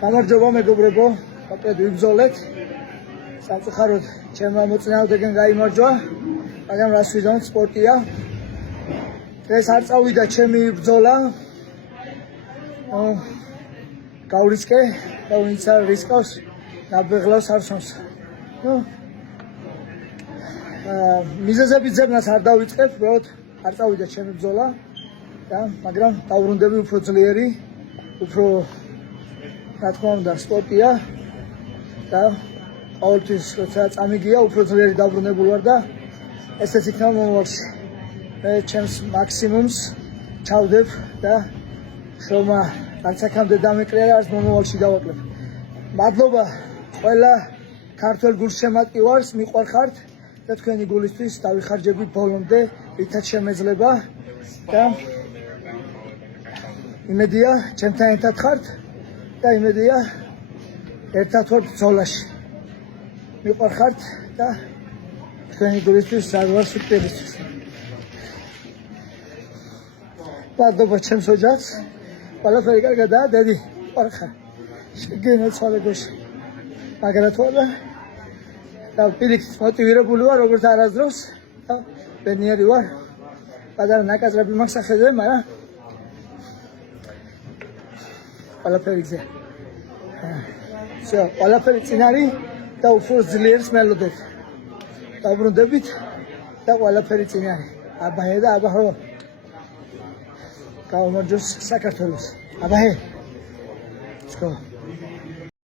გამარჯობა მეგობრებო, მოკლედ ვიბრძოლეთ. სამწუხაროდ ჩემმა მოწინააღმდეგემ გაიმარჯვა, მაგრამ რას ვიზამთ, სპორტია. დღეს არ წავიდა ჩემი ბრძოლა. გავრიცხე და ვინც არ რისკავს, ნაბეღლავს არსონს. მიზეზების ძებნას არ დავიწყებ, უბრალოდ არ წავიდა ჩემი ბრძოლა და მაგრამ დავბრუნდები უფრო ძლიერი, უფრო რა თქმა უნდა სპორტია და ყოველთვის როცა წამიგია უფრო ძლიერი დაბრუნებული ვარ და ესეც იქნება მომავალში. მე ჩემს მაქსიმუმს ჩავდებ და შრომა არც აქამდე დამეკრია და არც მომავალში დავაკლებ. მადლობა ყველა ქართველ გულშემატკივარს, მიყვარხართ და თქვენი გულისთვის დავიხარჯები ბოლომდე, რითაც შემეძლება და იმედია ჩემთან ერთად ხართ და იმედია ერთად ვართ ბრძოლაში. მიყვარხართ და თქვენი გულისთვის საგვარს ვიტყვისთვის. მადლობა ჩემს ოჯახს, ყველაფერი კარგადაა, დედი, ვიყარხარ. შეგენაცვალე გოში. მაგრამ თორე და პირიქით მოტივირებული ვარ, როგორც არასდროს და ბედნიერი ვარ. პატარა ნაკაზრები მაქვს სახელზე, მაგრამ ყველაფერი გზა. ყველაფერი წინ არის და უფრო ძლიერს მელოდებ. დავბრუნდებით და ყველაფერი წინ არის. აბაჰე და აბაჰო. გამარჯოს საქართველოს. აბაჰე. let's go.